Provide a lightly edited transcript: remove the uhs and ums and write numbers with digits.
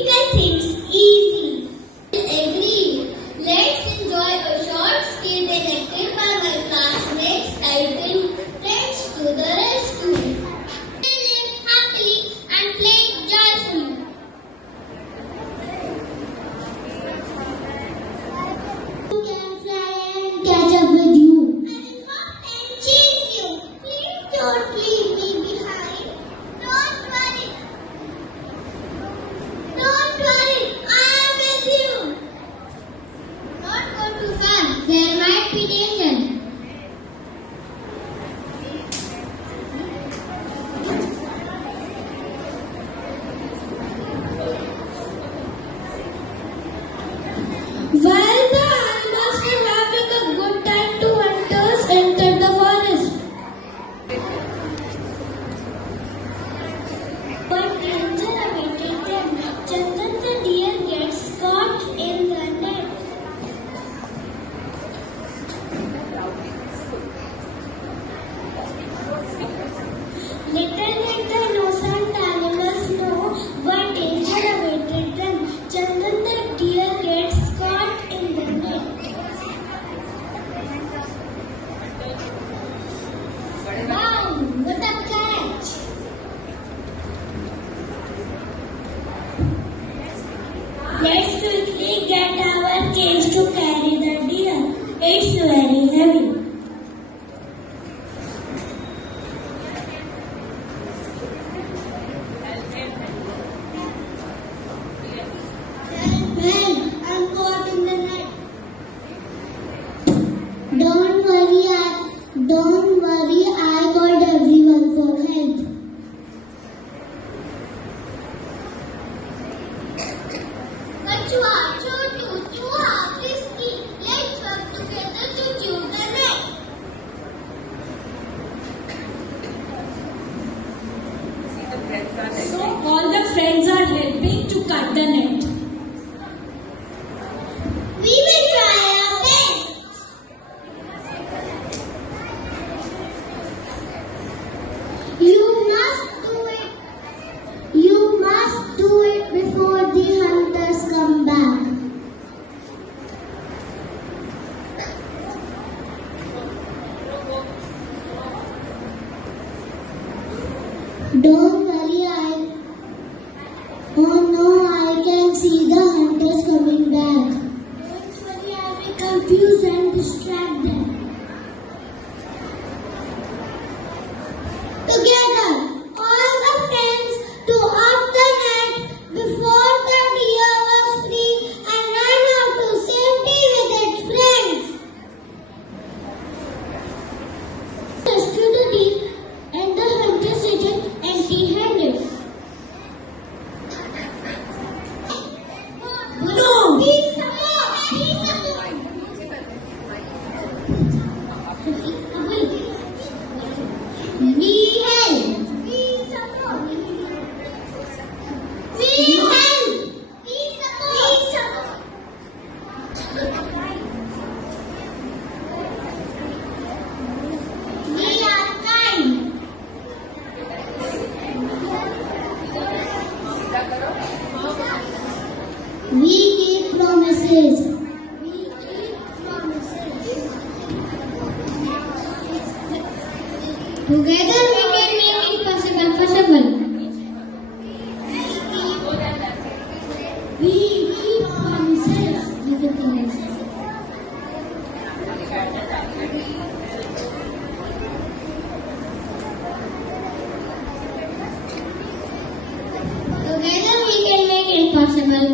difficult things easy. Agree. Let's enjoy a short skit enacted by my classmates titled Friends to the Rescue. They lived happily and played joyfully. Who can fly and catch up with you? I will hop and chase you. Please don't leave me behind. Don't worry. Don't worry. I am with you. Don't go too fast. There might be danger. While the animals were having a good time, two hunters entered the forest. But danger awaited them. Chandan the deer gets caught in the net. Little did the innocent animals know what danger awaited them. Chandan the deer gets caught in the net. Wow, what a catch! Let's quickly get our cage to carry the deer. It's very heavy. Help, I'm caught in the net. Don't worry, I called everyone for help. But you are too risky. Let's work together to cure the net. So all the friends are helping to cut the net. We will try our best. You must do it before the hunters come back. Don't worry, oh no, I can see the hunters coming back. Don't worry, I will confuse and distract them. Together, all the friends to up the net before the deer was free and ran out to safety with its friends. Rescue the deer and the hunter sitting empty-handed. No! Please support! Please support! We help! We support! We help! We support! We are kind! We keep promises. We keep promises. Together we can make it possible. We keep promises. We keep promises. Together we can make it possible.